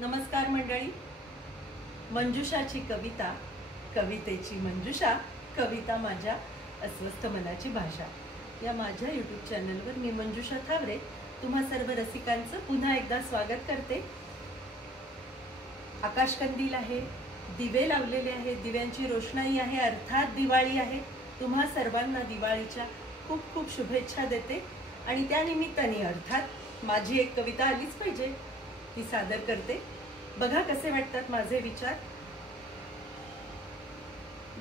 नमस्कार मंडळी. मंजुषाची कविता, कवितेची मंजुषा, कविता माझ्या अस्वस्थ मनाची भाषा या माझ्या यूट्यूब चॅनलवर मी मंजुषा थावरे तुम्हा सर्व रसिकांचं पुन्हा एकदा स्वागत करते. आकाशकंदील आहे, दिवे लावलेले आहे, दिव्यांची रोषणाई आहे, अर्थात दिवाळी आहे. तुम्हा सर्वांना दिवाळीच्या खूप खूप शुभेच्छा देते आणि त्या निमित्ताने अर्थात माझी एक कविता आलीच पाहिजे, ती सादर करते. बघा कसे वाटतात माझे विचार.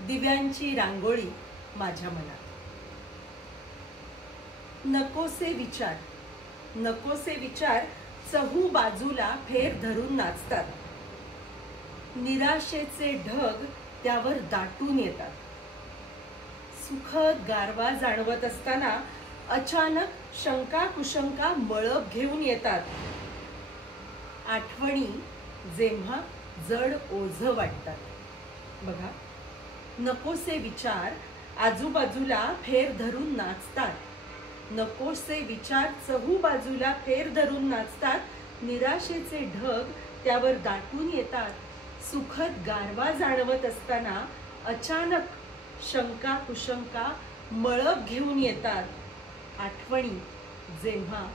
दिव्यांची रांगोळी माझ्या मनात. नकोसे विचार, नकोसे विचार चहू बाजूला फेर धरून नाचतात. निराशेचे ढग त्यावर दाटून येतात. सुखद गारवा जाणवत असताना अचानक शंका कुशंका मळप घेऊन येतात. आठवणी जेव्हा जड ओझ वाटतात. बघा, नकोसे विचार आजूबाजूला फेर धरून नाचतात. नकोसे विचार चहू बाजूला फेर धरून नाचतात. निराशेचे ढग त्यावर दाटून येतात. सुखद गारवा जाणवत असताना अचानक शंका कुशंका मळप घेऊन येतात. आठवणी जेव्हा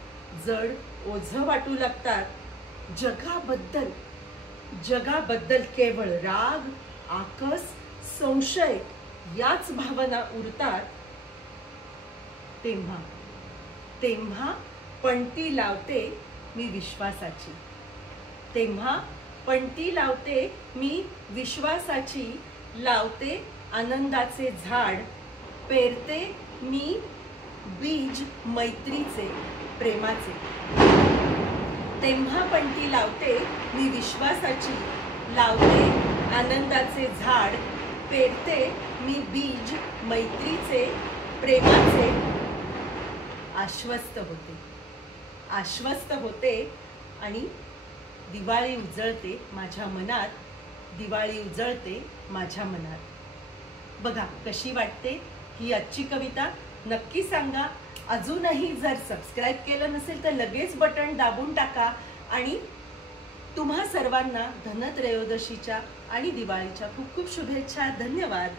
जड ओझ वाटू लागतात. जगाबद्दल केवळ राग, आकस, संशय याच भावना उरतात. तेव्हा पणती लावते मी विश्वासाची. तेव्हा पणती लावते मी विश्वासाची. लावते आनंदाचे झाड. पेरते मी बीज मैत्रीचे, प्रेमाचे. तेव्हा पणती लावते मी विश्वासाची. लावते आनंदाचे झाड. पेरते मी बीज मैत्रीचे, प्रेमाचे. आश्वस्त होते आणि दिवाळी उजळते माझ्या मनात. दिवाळी उजळते माझ्या मनात. बघा कशी वाटते ही आजची कविता. नक्की सांगा. अजूनही जर सबस्क्राईब केलं नसेल तर लगेच बटन दाबून टाका. आणि तुम्हा सर्वांना धनत्रयोदशीच्या आणि दिवाळीच्या खूप खूप शुभेच्छा. धन्यवाद.